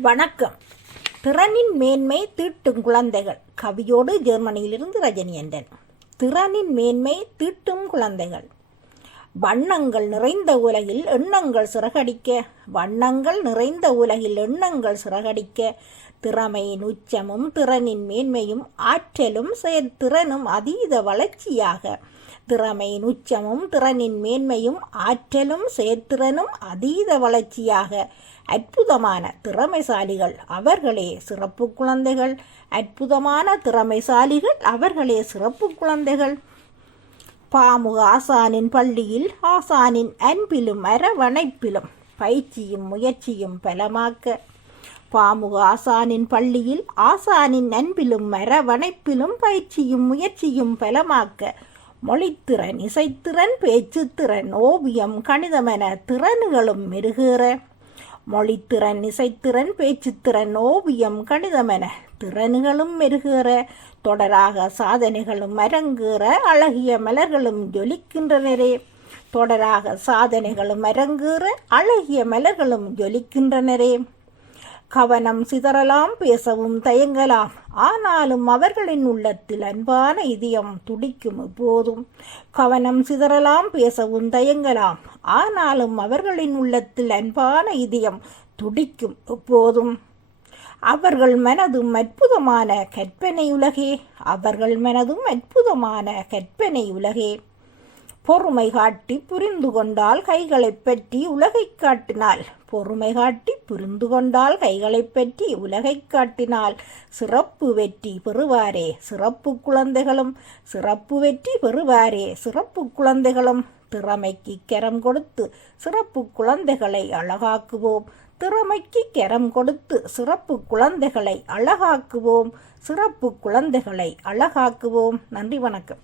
வணக்கம். திறனின் மேன்மை தீட்டும் குழந்தைகள். கவியோடு ஜெர்மனியிலிருந்து ரஜினியண்டன் திறனின் மேன்மை தீட்டும் குழந்தைகள். வண்ணங்கள் நிறைந்த உலகில் எண்ணங்கள் சிறகடிக்க. வண்ணங்கள் நிறைந்த உலகில் எண்ணங்கள் சிறகடிக்க. திறமையின் உச்சமும் திறனின் மேன்மையும் ஆற்றலும் செயற்திறனும் அதீத வளர்ச்சியாக திறமையின் உச்சமும் திறனின் மேன்மையும் ஆற்றலும் செயற்திறனும் அதீத வளர்ச்சியாக அற்புதமான திறமைசாலிகள் அவர்களே சிறப்பு குழந்தைகள். அற்புதமான திறமைசாலிகள் அவர்களே சிறப்பு குழந்தைகள். பாமுக ஆசானின் பள்ளியில் ஆசானின் அன்பிலும் அரவணைப்பிலும் பயிற்சியும் முயற்சியும் பலமாக்க. பாமுக ஆசானின் பள்ளியில் ஆசானின் அன்பிலும் அரவணைப்பிலும் பயிற்சியும் முயற்சியும் பலமாக்க. மொழித்திறன் இசைத்திறன் பேச்சுத்திறன் ஓவியம் கணிதமென திறன்களும் மெருகுகிற மொழித்திறன் இசைத்திறன் பேச்சுத்திறன் ஓவியம் கணிதமென திறன்களும் மெருகுகிற தொடராக சாதனைகளும் அரங்குகிற அழகிய மலர்களும் ஜொலிக்கின்றனரே. தொடராக சாதனைகளும் அரங்குகிற அழகிய மலர்களும் ஜொலிக்கின்றனரே. கவனம் சிதறலாம் பேசவும் தயங்கலாம். ஆனாலும் அவர்களின் உள்ளத்தில் அன்பான இதயம் துடிக்கும் எப்போதும் கவனம் சிதறலாம் பேசவும் தயங்கலாம். ஆனாலும் அவர்களின் உள்ளத்தில் அன்பான இதயம் துடிக்கும் எப்போதும் அவர்கள் மனதும் அற்புதமான கற்பனை உலகே. அவர்கள் மனதும் அற்புதமான கற்பனை உலகே. பொறுமை காட்டி புரிந்து கொண்டால் கைகளை பற்றி உலகை காட்டினாள் பொறுமை காட்டி புரிந்து கொண்டால் கைகளை பற்றி உலகை காட்டினால். சிறப்பு வெற்றி பெறுவாரே சிறப்பு குழந்தைகளும். சிறப்பு வெற்றி பெறுவாரே சிறப்பு குழந்தைகளும். திறமைக்கு கரம் கொடுத்து சிறப்பு குழந்தைகளை அழகாக்குவோம். திறமைக்கு கரம் கொடுத்து சிறப்பு குழந்தைகளை அழகாக்குவோம். சிறப்பு குழந்தைகளை அழகாக்குவோம். நன்றி வணக்கம்.